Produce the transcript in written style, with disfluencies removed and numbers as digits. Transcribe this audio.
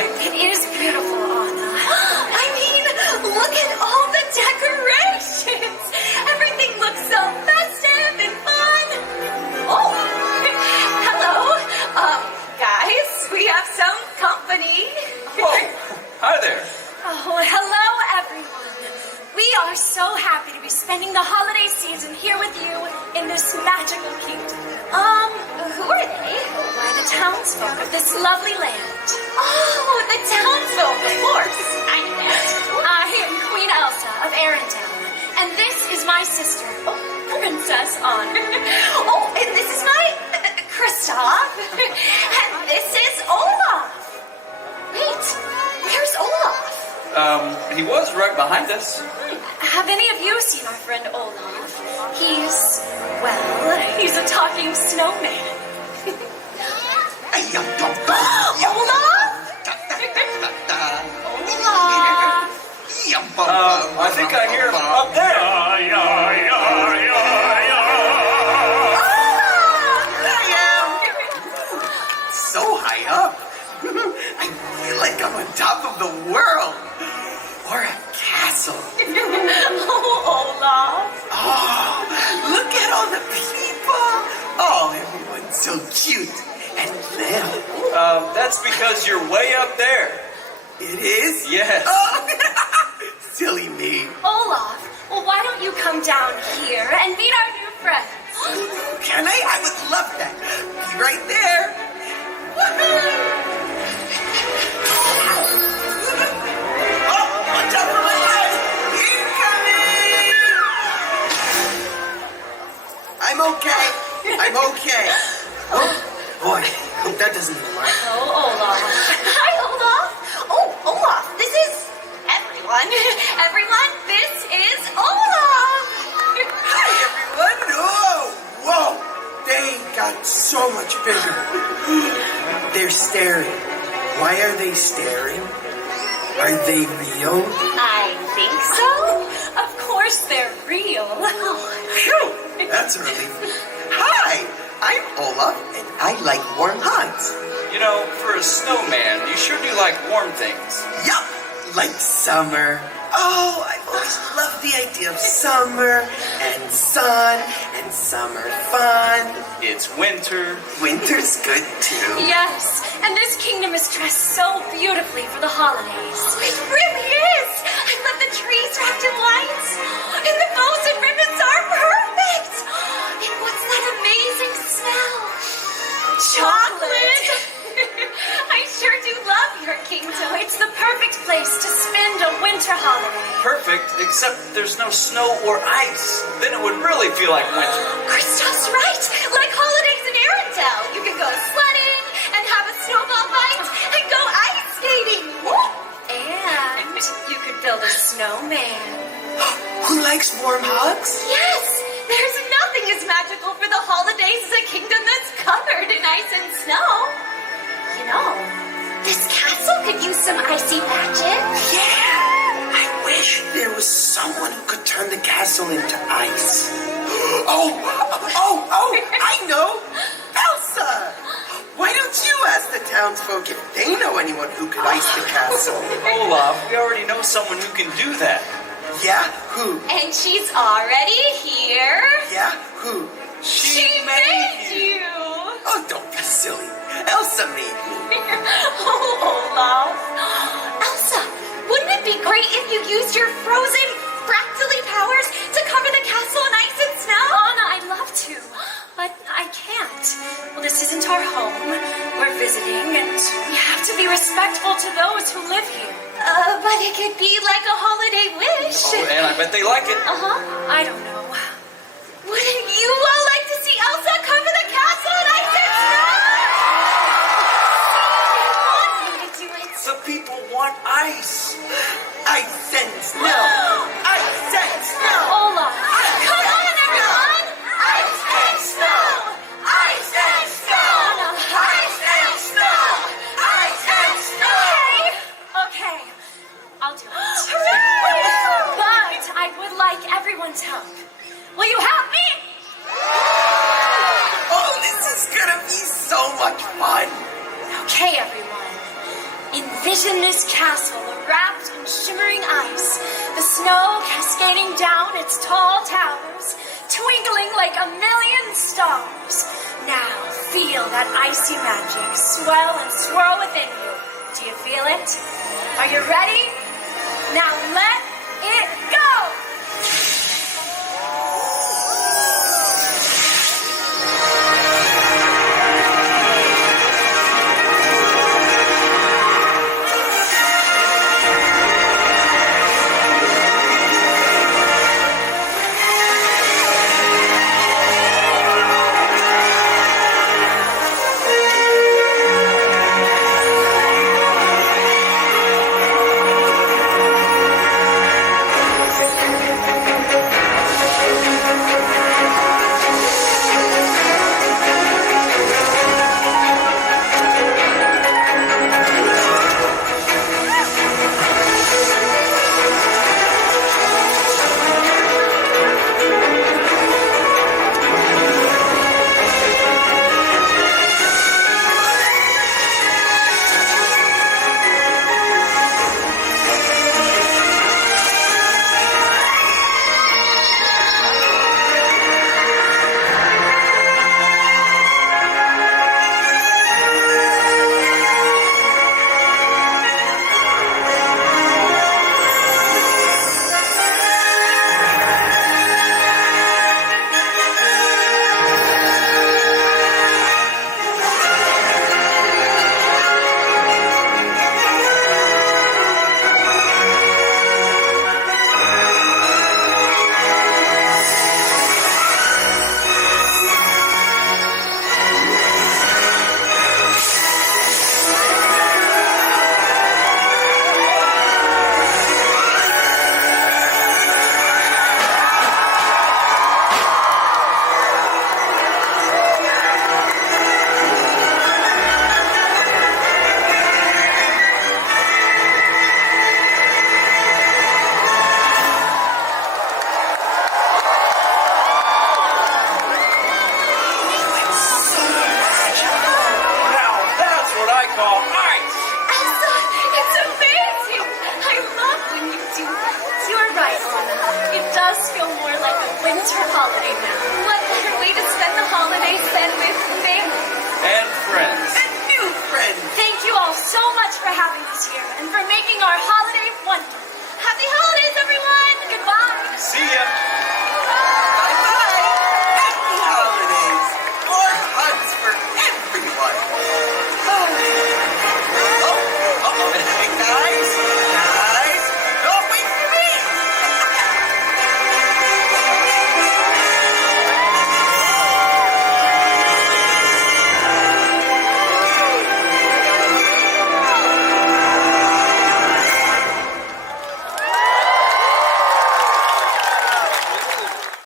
right? It is beautiful, Anna. I mean, look at all the decorations. Everything looks so festive and fun. Oh, hello. Guys, we have some company. Whoa, hi there. Oh, hello, everyone. We are so happy to be spending the holiday season here with you in this magical kingdom. Who are they? Why, the townsfolk of this lovely land. Oh, the townsfolk, of course. I know that. I am Queen Elsa of Arendelle, and this is my sister, Princess Anna. Oh, and this is my Kristoff, and this is Olaf. Wait, where's Olaf? He was right behind us. Have any of you seen our friend Olaf? He's a talking snowman. Olaf? Olaf? I think I hear him up there. So high up. I feel like I'm on top of the world. Or a castle. Oh, Olaf. Oh, look at all the people. Oh, everyone's so cute and little. That's because you're way up there. It is? Yes. Oh, silly me. Olaf, well, why don't you come down here and meet our new friends? Can I? I would love that. Be right there. Oh, watch out for my head. Incoming. I'm okay. I'm okay. Oh, boy. Hope that doesn't even work. Oh, Olaf. Hi, Olaf. Oh, Olaf, this is everyone. Everyone, this is Olaf. Hi, everyone. Oh, whoa. They got so much bigger. They're staring. Why are they staring? Are they real? I think so. Of course they're real. Phew, that's a relief. Hi, I'm Olaf, and I like warm hugs. You know, for a snowman, you sure do like warm things. Yup, like summer. Oh, I've always loved the idea of summer and sun and summer fun. It's winter. Winter's good too. Yes, and this kingdom is dressed so beautifully for the holidays. It really is. I love the trees wrapped in lights. And the bows and ribbons are perfect. And what's that amazing smell? Chocolate. I sure do love your kingdom. It's the perfect place to spend a winter holiday. Perfect, except there's no snow or ice. Then it would really feel like winter. Kristoff's right. Like holidays in Arendelle. You can go sledding and have a snowball fight and go ice skating. And you could build a snowman. Who likes warm hugs? Yes, there's nothing as magical for the holidays as a kingdom that's covered in ice and snow. You know, this castle could use some icy magic. Yeah, I wish there was someone who could turn the castle into ice. Oh, I know. Elsa! Why don't you ask the townsfolk if they know anyone who could ice the castle? Olaf, we already know someone who can do that. Yeah, who? And she's already here. Yeah, who? She made you. Oh, don't be silly. Elsa made me. Oh, Olaf. Elsa, wouldn't it be great if you used your frozen, fractally powers to cover the castle in ice and snow? Anna, I'd love to, but I can't. Well, this isn't our home. We're visiting, and we have to be respectful to those who live here. But it could be like a holiday wish. Oh, and I bet they like it. I don't know. Wouldn't you all like to see Elsa cover the castle in ice and snow? The people want ice. Ice and snow. Ice and snow. Olaf, come on, everyone! Ice and snow! Ice and snow! Ice and snow! Ice and snow! Okay, I'll do it. But I would like everyone's help. Will you help me? Envision this castle wrapped in shimmering ice, the snow cascading down its tall towers, twinkling like a million stars. Now feel that icy magic swell and swirl within you. Do you feel it? Are you ready? Now let it go! Winter holiday now. What better way to spend the holidays than with